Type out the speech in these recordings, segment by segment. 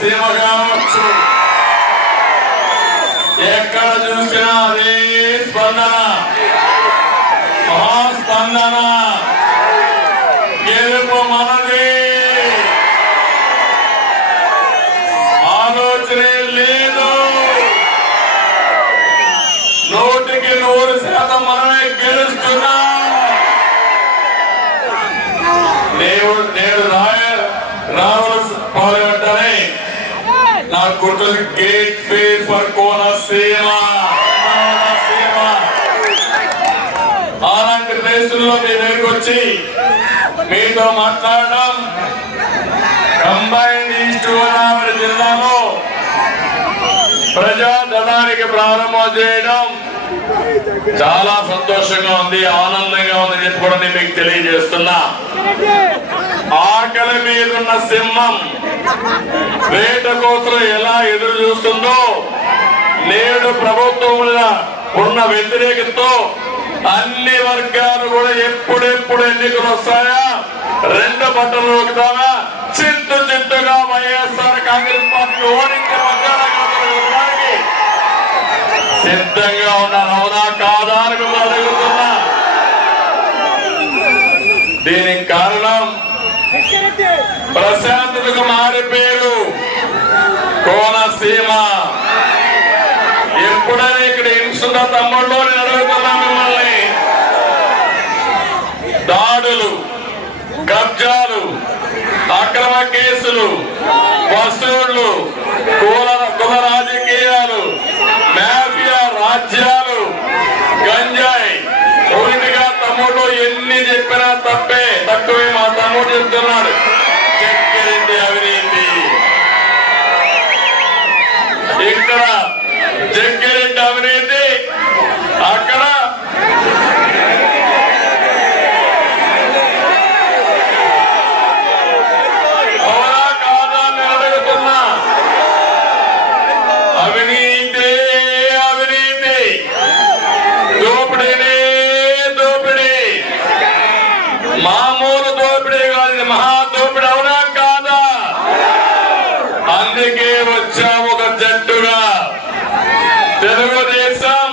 సీమ కావచ్చు ఎక్కడ చూసినా అదే స్పందన. మహాస్పందన. నా గుర్తుంది gateway for Konaseema Konaseema అలాంటి ప్లేసుల్లో మీ దగ్గరికి వచ్చి మీతో మాట్లాడడం కంబైన్ ఈస్ట్ గోదావరి జిల్లాలో ప్రజాధనానికి ప్రారంభం చేయడం చాలా సంతోషంగా ఉంది ఆనందంగా ఉంది అని కూడా నేను మీకు తెలియజేస్తున్నా. ఆకలి మీదున్న సింహం వేట కోసం ఎలా ఎదురు చూస్తుందో నేడు ప్రభుత్వం ఉన్న వ్యతిరేకతతో అన్ని వర్గాలు కూడా ఎప్పుడెప్పుడు ఎన్నికలు వస్తాయా? రెండు బట్టలు నొక్కుతామా చింతు చింతుగా వైఎస్ఆర్ కాంగ్రెస్ పార్టీ ఓడించే సిద్ధంగా ఉన్నారు అవునా? కాదా అని మిమ్మల్ని ప్రశాంతతకు మారి పేరు కోనసీమ. ఎప్పుడైనా ఇక్కడ హింసున్న తమ్ముళ్ళు నేను అడుగుతున్నా మిమ్మల్ని. దాడులు కబ్జాలు అక్రమ కేసులు వసూళ్ళు కుల కుల రాజకీయాలు మాఫియా రాజ్యాలు గంజాయి. ఒకటిగా తమ్ముడు ఎన్ని చెప్పినా తప్పే. తక్కువే మా తమ్ముడు చెప్తున్నాడు. ఇక్కడ జగ్గిరెడ్డి అవినీతి అక్కడ మామూలు దోపిడీ కాదు మహా దోపిడీ అవునా కాదా? అందుకే వచ్చాము ఒక జట్టుగా తెలుగుదేశం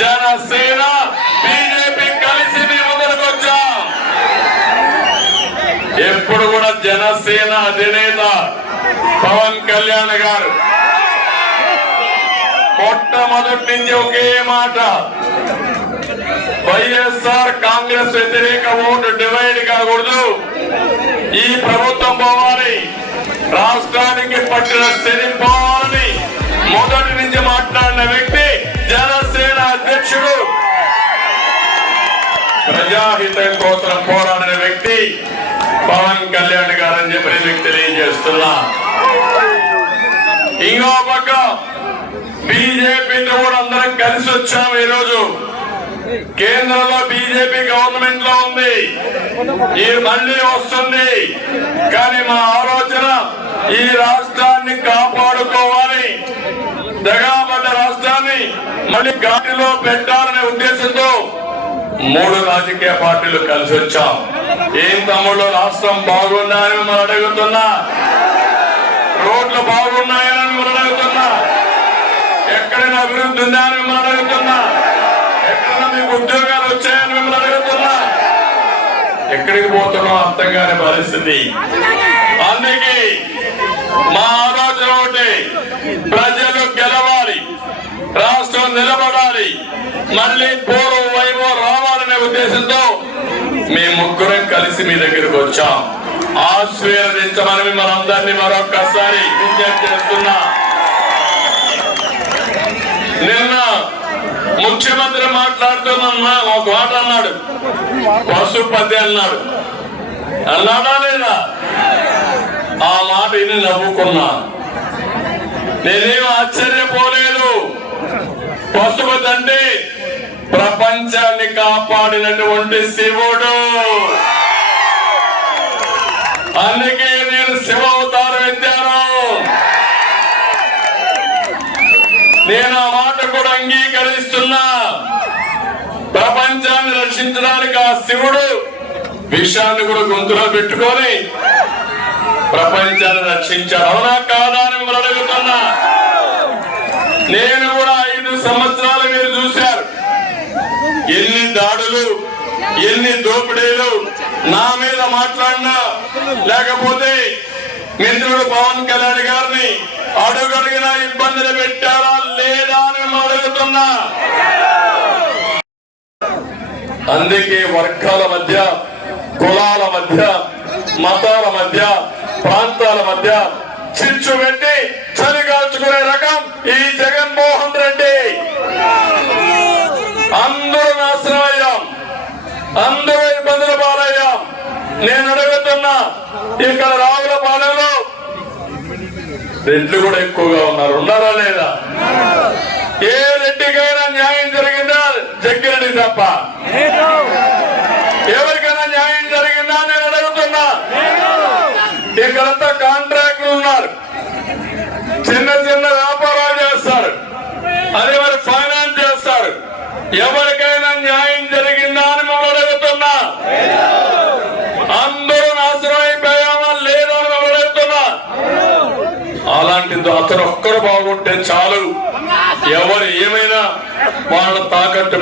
జనసేన బీజేపీ కలిసి మీ ముందరకు వచ్చాం ఎప్పుడు కూడా జనసేన అధినేత పవన్ కళ్యాణ్ గారు. మొట్టమొదటి నుంచి ఒకే మాట. వైఎస్ఆర్ కాంగ్రెస్ వ్యతిరేక ఓటు డివైడ్ కాకూడదు. ఈ ప్రభుత్వం పోవాలి. రాష్ట్రానికి పట్టిన శని పోవాలని మొదటి నుంచి మాట్లాడిన వ్యక్తి జనసేన అధ్యక్షుడు. ప్రజాహితం కోసం పోరాడిన వ్యక్తి పవన్ కళ్యాణ్ గారని చెప్పి మీకు తెలియజేస్తున్నా. ఇంకో పక్క బీజేపీతో కూడా అందరం కలిసి వచ్చాము ఈరోజు. కేంద్రంలో బీజేపీ గవర్నమెంట్లో ఉంది. ఈ మళ్ళీ వస్తుంది. కానీ మా ఆలోచన ఈ రాష్ట్రాన్ని కాపాడుకోవాలి. దగాబడ్డ రాష్ట్రాన్ని మళ్ళీ గాటిలో పెట్టాలనే ఉద్దేశంతో మూడు రాజకీయ పార్టీలు కలిసి వచ్చాం. ఏం తమ్ముళ్ళు రాష్ట్రం బాగున్నాయని అని మిమ్మల్ని అడుగుతున్నా. రోడ్లు బాగున్నాయని మిమ్మల్ని అడుగుతున్నా. ఎక్కడైనా అభివృద్ధి ఉందా అని మిమ్మల్ని అడుగుతున్నా. ఎక్కడైనా మీకు ఉద్యోగాలు వచ్చాయని మిమ్మల్ని అడుగుతున్నా. ఎక్కడికి పోతున్నాం అర్థం కాని పరిస్థితి. అందుకే మా ఆలోచన ఒకటి ప్రజలు గెలవాలి రాష్ట్రం నిలబడాలి మళ్ళీ పూర్వ వైభవం రావాలనే ఉద్దేశంతో మేము ముగ్గురం కలిసి మీ దగ్గరకు వచ్చాం. ఆశీర్వదించమని మిమ్మల్ని అందరినీ మరొక్కసారి విజ్ఞప్తి చేస్తున్నా. నిన్న ముఖ్యమంత్రి మాట్లాడుతున్నా ఒక మాట అన్నాడు. పశుపతి అన్నాడు. అన్నాడా లేదా? ఆ మాట విని నవ్వుకున్నా. నేనేం ఆశ్చర్యపోలేదు. పశుపతి అంటే కాపాడినటువంటి శివుడు. అందుకే నేను శివ అవతారం ఎత్తాను. నేను ఆ మాట కూడా అంగీకరిస్తున్నా. ప్రపంచాన్ని రక్షించడానికి ఆ శివుడు విషయాన్ని కూడా గొంతులో పెట్టుకొని ప్రపంచాన్ని రక్షించాడు. అవునా కాదా అని అడుగుతున్నా. నేను కూడా ఐదు సంవత్సరాలు మీరు చూశారు. దాడులు ఎన్ని దోపిడీలు నా మీద మాట్లాడినా లేకపోతే మిత్రుడు పవన్ కళ్యాణ్ గారిని అడుగడిగిన ఇబ్బందులు పెట్టారా లేదా అని అడుగుతున్నా. అందుకే వర్గాల మధ్య కులాల మధ్య మతాల మధ్య ప్రాంతాల మధ్య చిచ్చు పెట్టి చలిగాల్చుకునే రకం ఈ జగన్మోహన్ రెడ్డి అందరూ నాశనం అయ్యాం అందరూ ఇబ్బందుల పాలయ్యాం నేను అడుగుతున్నా ఇక్కడ రావుల పాలెంలో రెడ్లు కూడా ఎక్కువగా ఉన్నారు. ఉన్నారా లేదా? ఏ రెడ్డికైనా న్యాయం జరిగిందా? జగ్గిరెడ్డి తప్ప. ఎవరికైనా న్యాయం జరిగిందా నేను అడుగుతున్నా. ఇక్కడంతా కాంట్రాక్టులు ఉన్నారు. చిన్న చిన్న వ్యాపారాలు చేస్తారు. అదే మరి ఫైనాన్స్ చేస్తారు. ఎవరికి న్యాయం జరిగిందా అని మనం అడుగుతున్నా అందరూ నాశనం అయిపోయామా లేదా అని మనం అడుగుతున్నా అలాంటిది అతను ఒక్కరు బాగుంటే చాలు. ఎవరు ఏమైనా వాళ్ళ తాకట్టు